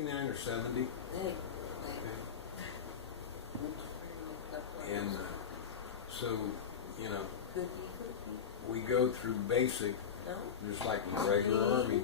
69 or 70. Okay. And so, you know, we go through basic, just like in the regular Army.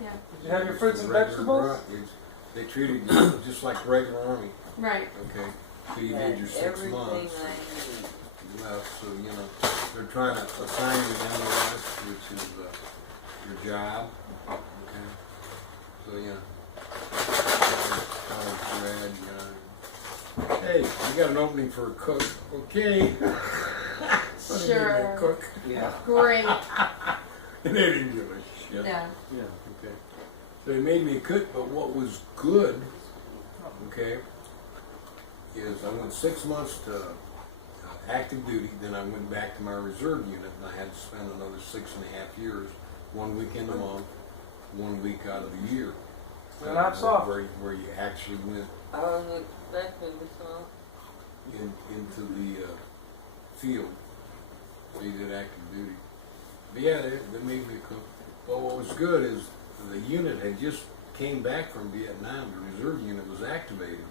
Yeah. Did you have your fruits and vegetables? They treated you just like regular Army. Right. Okay. So you did your 6 months. Well, so, you know, they're trying to assign you an MOS, which is your job. Okay. So, you know, college grad, you know. Hey, you got an opening for a cook. Okay. Sure. Cook. Yeah. Great. And they didn't give a shit. Yeah. Yeah. Okay. So they made me a cook, but what was good, okay, is I went 6 months to active duty, then I went back to my reserve unit, and I had to spend another 6.5 years, 1 weekend a month, 1 week out of the year. So that's off. Where you actually went into the field, so you did active duty. But yeah, they made me a cook. But what was good is the unit had just came back from Vietnam. The reserve unit was activated.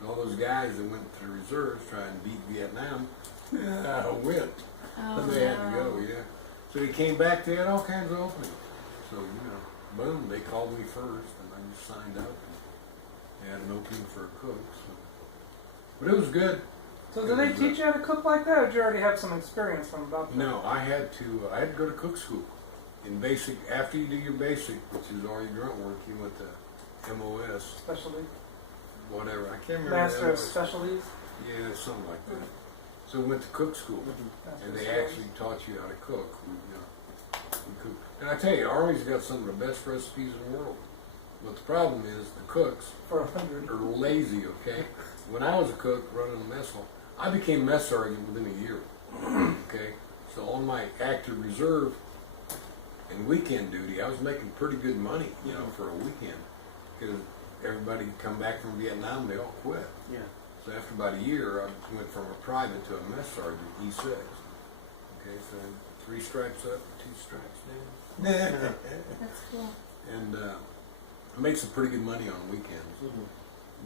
And all those guys that went to the reserves trying to beat Vietnam went. Oh, They had to go, yeah. So they came back, they had all kinds of openings. So, you know, boom, they called me first, and I just signed up. And they had an opening for a cook. So. But it was good. So did they teach you how to cook like that, or did you already have some experience from about that? No, I had to go to cook school. In basic, after you do your basic, which is all your grunt work, you went to MOS. Specialty? Whatever, I can't remember. Master of Specialties? Yeah, something like that. So we went to cook school, and they actually taught you how to cook. We cook. And I tell you, the Army's got some of the best recipes in the world. But the problem is, the cooks For 100. are lazy, okay? When I was a cook running a mess hall, I became mess sergeant within a year, okay? So on my active reserve and weekend duty, I was making pretty good money, you know, for a weekend. Because everybody come back from Vietnam, they all quit. Yeah. So after about a year, I went from a private to a mess sergeant, E6. Okay, so 3 stripes up, 2 stripes down. That's cool. And I made some pretty good money on weekends.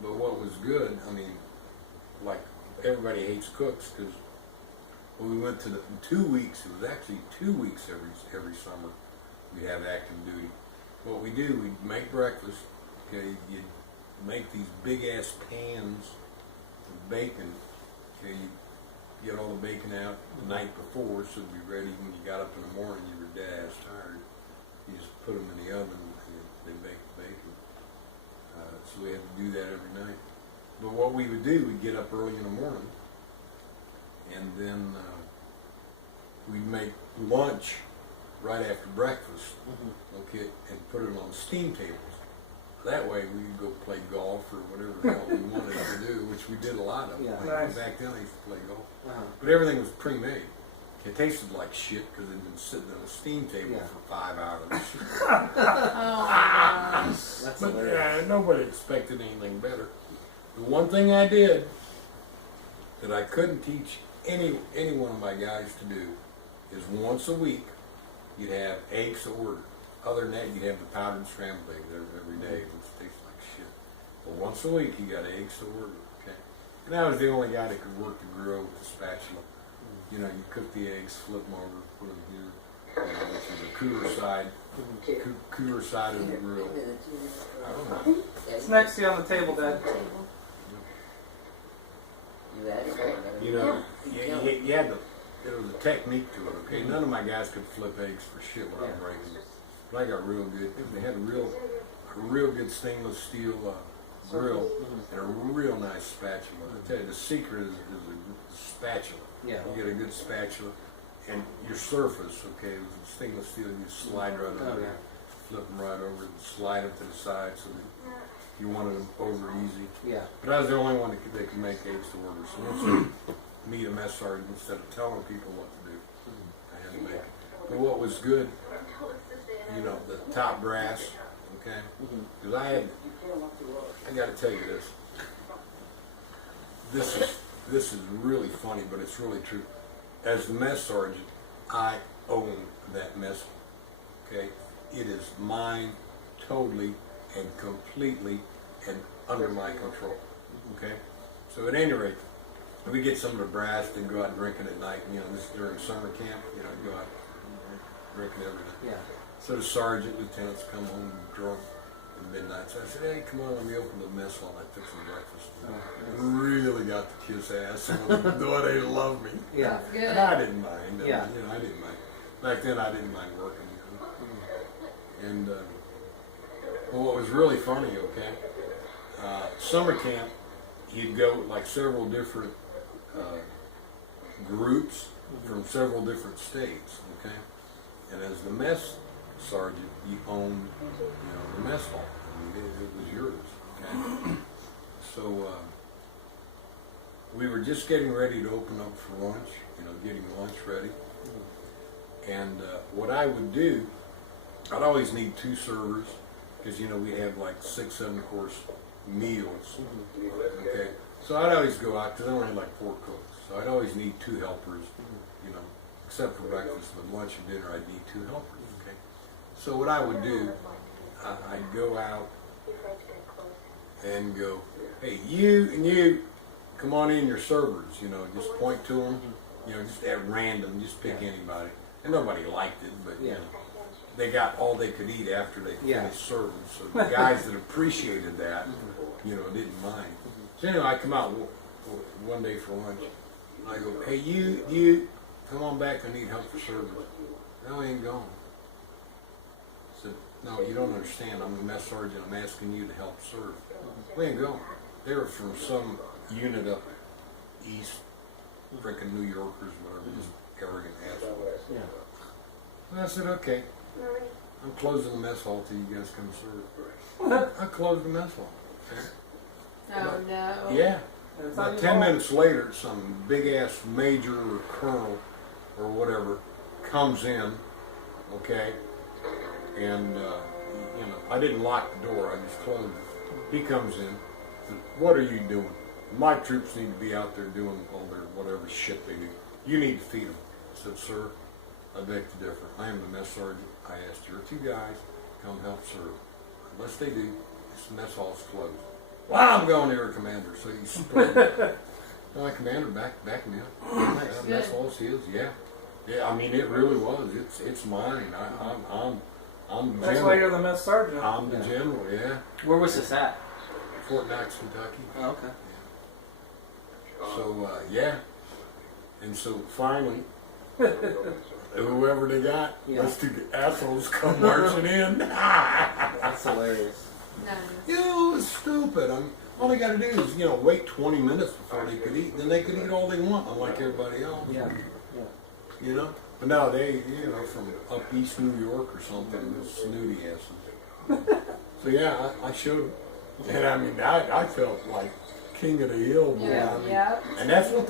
But what was good, I mean, like everybody hates cooks because when we went to the 2 weeks, it was actually 2 weeks every summer we have active duty. What we do, we'd make breakfast, okay, you'd make these big ass pans of bacon, okay, you get all the bacon out the night before so it'd be ready when you got up in the morning, you were dead ass tired. You just put them in the oven and they bake the bacon. So we had to do that every night. But what we would do, we'd get up early in the morning and then we'd make lunch right after breakfast, okay, and put it on steam tables. That way we could go play golf or whatever the hell we wanted to do, which we did a lot of. Yeah. Like, Nice. back then I used to play golf. But everything was pre-made. It tasted like shit because it'd been sitting on a steam table for 5 hours. Oh my gosh. But nobody expected anything better. The one thing I did that I couldn't teach any one of my guys to do is once a week you'd have eggs to order. Other than that, you'd have the powdered scrambled eggs every day, which tastes like shit. But once a week you got eggs to order, okay? And I was the only guy that could work the grill with the spatula. You know, you cook the eggs, flip them over, put them here, which is the cooler side of the grill. I don't know. It's next to you on the table, Dad. You know, you had there was a technique to it, okay? None of my guys could flip eggs for shit without breaking it. But I got real good. They had a real good stainless steel grill and a real nice spatula. I tell you, the secret is a spatula. Yeah. You get a good spatula and your surface, okay, it was stainless steel, you slide right over, flip them right over, and slide them to the side so that you wanted them over easy. Yeah. But I was the only one that could make eggs to order. So once I meet a mess sergeant, instead of telling people what to do, I had to make it. But what was good, you know, the top brass, okay? Because I got to tell you this. This is really funny, but it's really true. As the mess sergeant, I own that mess hall, okay? It is mine totally and completely, and under my control. Okay? So at any rate, we get some of the brass to go out drinking at night. You know, this is during summer camp. You know, go out drinking every night. Yeah. So the sergeant, lieutenants come home drunk at midnight. So I said, hey, come on, let me open the mess hall. I took some breakfast. Really got to kiss ass. Some of them thought they loved me. Yeah. That's good. And I didn't mind. Yeah. You know, I didn't mind. Back then, I didn't mind working. You know? And well, what was really funny, okay, summer camp, you'd go like several different groups from several different states, okay? And as the mess sergeant, you owned, you know, the mess hall. I mean, it was yours, okay? So we were just getting ready to open up for lunch, you know, getting lunch ready. And what I would do, I'd always need 2 servers, because, you know, we have like 6, 7 course meals, okay? So I'd always go out, because I only had like 4 cooks, so I'd always need 2 helpers, you know, except for breakfast, but lunch and dinner I'd need 2 helpers, okay? So what I would do, I'd go out and go, hey, you and you, come on in, your servers, you know, just point to them, you know, just at random, just pick anybody. And nobody liked it, but, you know, they got all they could eat after they finished serving. So the guys that appreciated that, you know, didn't mind. So anyway, I come out one day for lunch, and I go, hey, you, come on back, I need help for service. No, I ain't going. I said, no, you don't understand, I'm the mess sergeant, I'm asking you to help serve. We ain't going. They were from some unit up east, freaking New Yorkers, whatever, just arrogant assholes. Yeah. And I said, okay, I'm closing the mess hall till you guys come serve. I closed the mess hall. Okay? Oh no. Yeah. That's About how 10 you minutes later, some big ass major or colonel or whatever comes in, okay, and you know, I didn't lock the door, I just closed it. He comes in, says, what are you doing? My troops need to be out there doing all their whatever shit they do. You need to feed them. I said, sir, I beg to differ. I am the mess sergeant. I asked your 2 guys come help serve. Unless they do, this mess hall's closed. Well, I'm going here, Commander. So he sprung. No, Commander, back me up. That mess hall's his. Yeah, yeah. I mean, it really was. It's mine. I'm That's general. why you're the mess sergeant. I'm the general. Yeah. Where was this at? Fort Knox, Kentucky. Oh, okay. So yeah, and so finally, whoever they got, those 2 assholes come marching in. That's hilarious. Nice. You know, it was stupid. I mean, all they got to do is, you know, wait 20 minutes before they could eat. Then they could eat all they want, unlike everybody else. Yeah. You know? But now they, you know, from up east New York or something, those snooty asses. So yeah, I showed them. And I mean, I felt like king of the hill, boy. Yeah. I mean, Yep. and that's what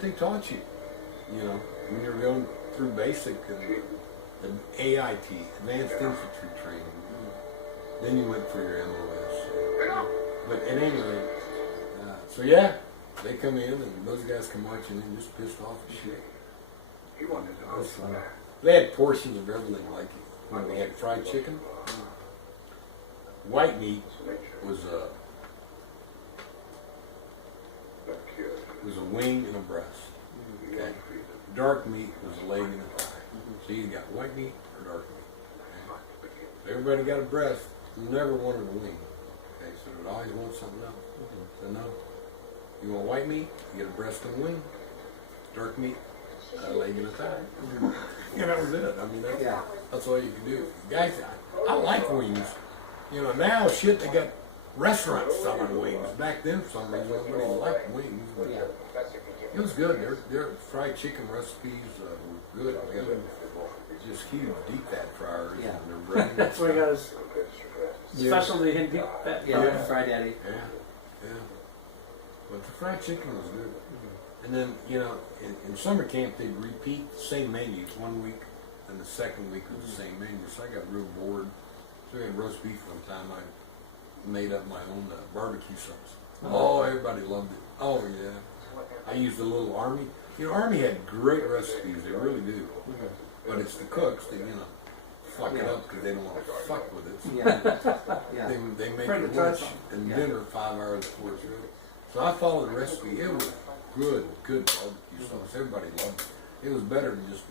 they taught you. You know, when you're going through basic and AIT, Advanced Infantry Training. Then you went for your MOS. But at any rate, so yeah, they come in and those guys come marching in just pissed off as shit. They had portions of everything, like when we had fried chicken. White meat was a wing and a breast. Okay. Dark meat was a leg and a thigh. So you got white meat or dark meat. Okay. Everybody got a breast. Never wanted a wing. Okay, so they'd always want something else. So no. You want white meat, you get a breast and a wing. Dark meat, a leg and a thigh. You know, that was it. I mean, that's all you can do. Guys, I like wings. You know, now shit, they got restaurants selling wings. Back then, for some reason, nobody liked wings. But it was good. Their fried chicken recipes were good. We had just huge deep fat fryers. Yeah. And their bread. That's where he got his specialty in deep fat. Yeah, Fried Daddy. Yeah. But the fried chicken was good. And then, you know, in summer camp, they'd repeat the same menus 1 week, and the second week was the same menu. So I got real bored. So we had roast beef one time. I made up my own barbecue sauce. Oh, everybody loved it. Oh, yeah. I used a little Army. You know, Army had great recipes. They really do. But it's the cooks that, you know, fuck it up because they don't want to fuck with it. So Yeah. they make Afraid to the try lunch something. and Yeah. dinner 5 hours before it's ready. So I followed the recipe. It was good barbecue sauce. Everybody loved it. It was better than just,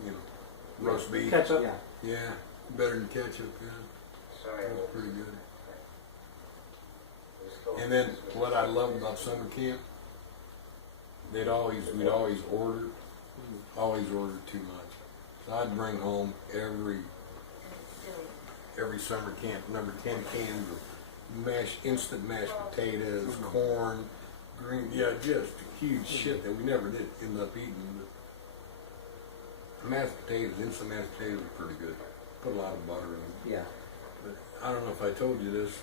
roast beef. Ketchup. Yeah. Yeah, better than ketchup. Yeah, it was pretty good. And then what I loved about summer camp, we'd always order too much. So I'd bring home every summer camp number 10 cans of instant mashed potatoes, corn, green, just huge shit that we never did end up eating. But instant mashed potatoes are pretty good. Put a lot of butter in them. Yeah. But I don't know if I told you this.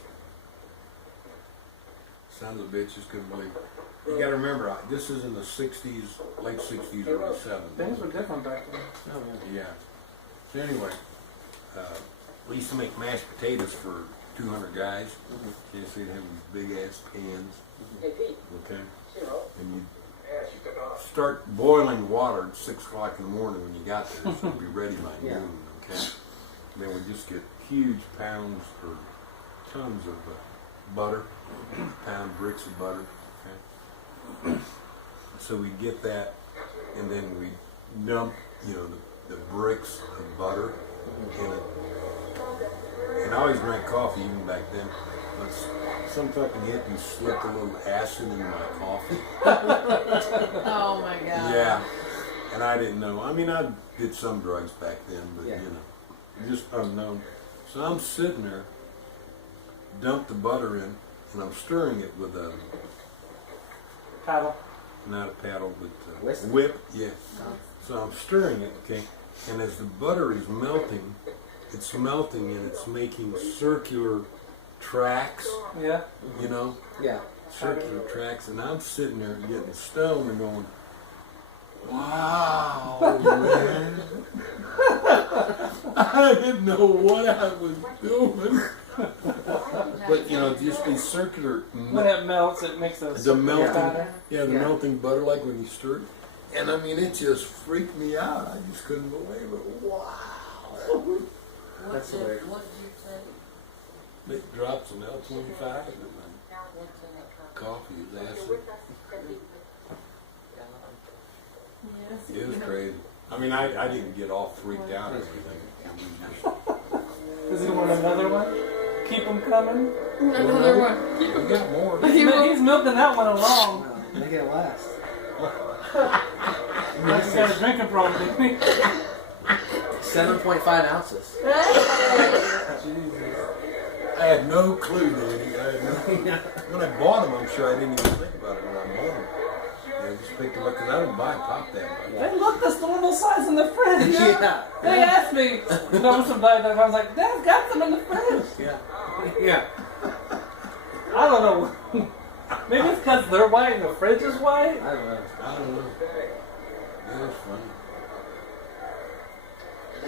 Sons of bitches couldn't believe it. You gotta remember, this is in the 60s, late 60s, early 70s. Things were different back then. Oh, yeah. Yeah. So anyway, we used to make mashed potatoes for 200 guys. Okay, so you'd have these big ass pans. Okay? And you'd start boiling water at 6 o'clock in the morning when you got there, so it'd be ready by Yeah. noon. Okay? And then we'd just get huge pounds or tons of butter, pound bricks of butter. Okay? So we'd get that, and then we'd dump, the bricks of butter in it. And I always drank coffee even back then. But some fucking hippie slipped a little acid in my coffee. Oh my god. Yeah. And I didn't know. I mean, I did some drugs back then, but Yeah. just unknown. So I'm sitting there, dump the butter in, and I'm stirring it with a, Paddle. not a paddle, but a Whisk? whip. Yeah. So I'm stirring it, okay? And as the butter is melting, it's melting and it's making circular tracks, Yeah. Yeah. circular tracks, and I'm sitting there getting stoned and going, wow, man. I didn't know what I was doing. But, just these circular, When it melts, it makes a the melting, batter. the Yeah. melting butter, like when you stir it. And I mean, it just freaked me out. I just couldn't believe it. Wow. That's hilarious. What did you say? It dropped some L25 in my coffee. Is acid. Yes. It was crazy. I mean, I didn't get all freaked out or anything. It was just, Does he want another one? Keep them coming. Another one. we got more. He's milking that one along. No, make it last. He's got a drinking problem, didn't he? 7.5 ounces. Jesus. I had no clue, Danny. When I bought them, I'm sure I didn't even think about it when I bought them. I just picked them up because I didn't buy pop that much. They look this normal size in the fridge. Yeah. They asked me, somebody, I was like, Dad's got some in the fridge. Yeah. Yeah. I don't know. Maybe it's because they're white and the fridge is white. I don't know. I don't know. It was funny.